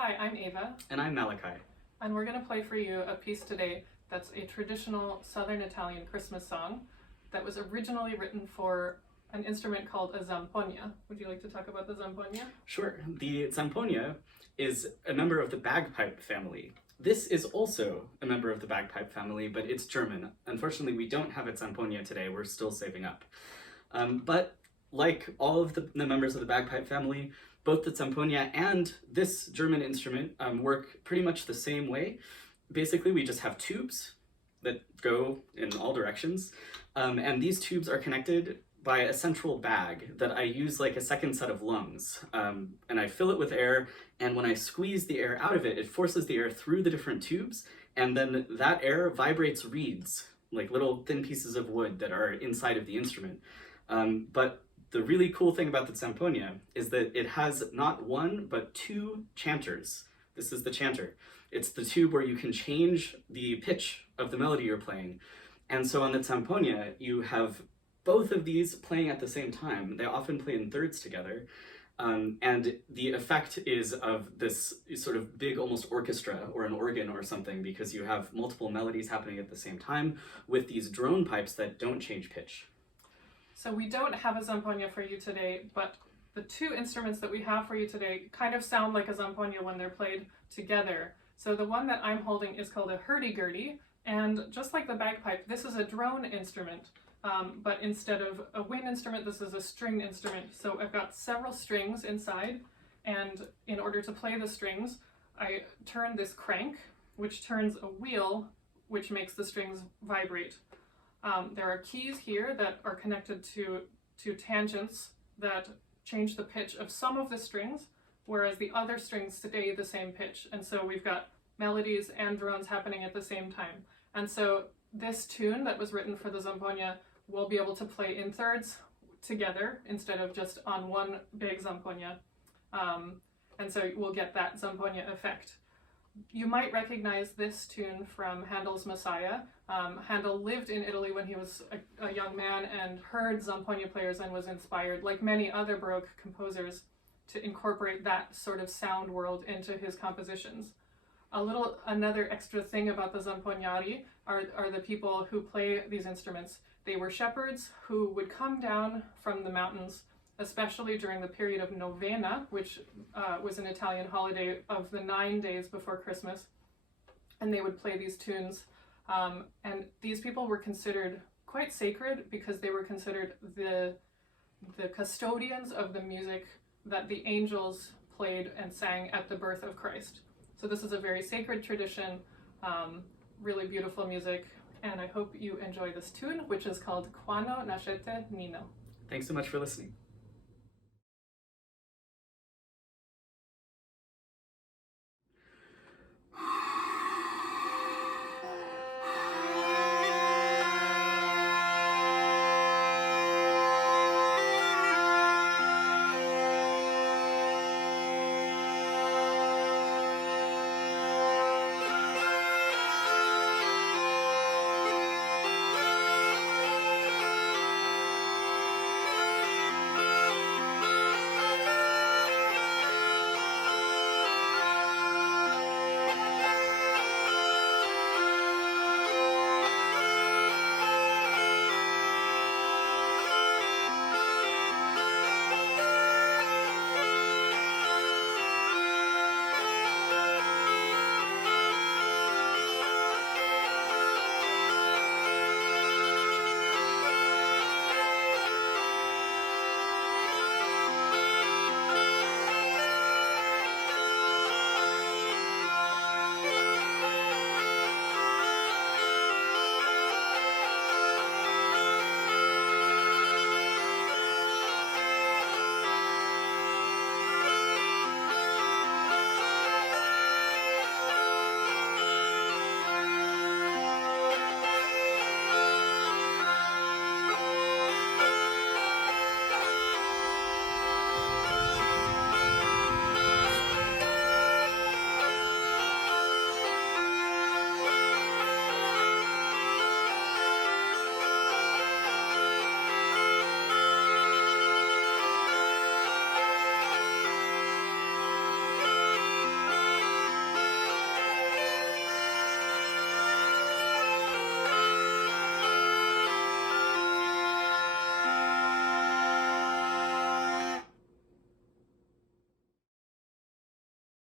Hi, I'm Ava. And I'm Malachi. And we're going to play for you a piece today that's a traditional Southern Italian Christmas song that was originally written for an instrument called a zampogna. Would you like to talk about the zampogna? Sure. The zampogna is a member of the bagpipe family. This is also a member of the bagpipe family, but it's German. Unfortunately, we don't have a zampogna today. We're still saving up. But like all of the members of the bagpipe family, both the zampogna and this German instrument work pretty much the same way. Basically, we just have tubes that go in all directions, and these tubes are connected by a central bag that I use like a second set of lungs, and I fill it with air, and when I squeeze the air out of it, it forces the air through the different tubes, and then that air vibrates reeds, like little thin pieces of wood that are inside of the instrument. But the really cool thing about the zampogna is that it has not one, but two chanters. This is the chanter. It's the tube where you can change the pitch of the melody you're playing. And so on the zampogna, you have both of these playing at the same time. They often play in thirds together. And the effect is of this sort of big, almost orchestra or an organ or something, because you have multiple melodies happening at the same time with these drone pipes that don't change pitch. So we don't have a zampogna for you today, but the two instruments that we have for you today kind of sound like a zampogna when they're played together. So the one that I'm holding is called a hurdy-gurdy, and just like the bagpipe, this is a drone instrument, but instead of a wind instrument, this is a string instrument. So I've got several strings inside, and in order to play the strings, I turn this crank, which turns a wheel, which makes the strings vibrate. There are keys here that are connected to tangents that change the pitch of some of the strings, whereas the other strings stay the same pitch. And so we've got melodies and drones happening at the same time. And so this tune that was written for the zampogna will be able to play in thirds together instead of just on one big zampogna. And so we'll get that zampogna effect. You might recognize this tune from Handel's Messiah. Handel lived in Italy when he was a young man and heard zampogna players and was inspired, like many other Baroque composers, to incorporate that sort of sound world into his compositions. Another extra thing about the zampognari are the people who play these instruments. They were shepherds who would come down from the mountains, especially during the period of Novena, which was an Italian holiday of the 9 days before Christmas, and they would play these tunes. And these people were considered quite sacred because they were considered the custodians of the music that the angels played and sang at the birth of Christ. So this is a very sacred tradition, really beautiful music, and I hope you enjoy this tune, which is called Quando nascete Nino. Thanks so much for listening.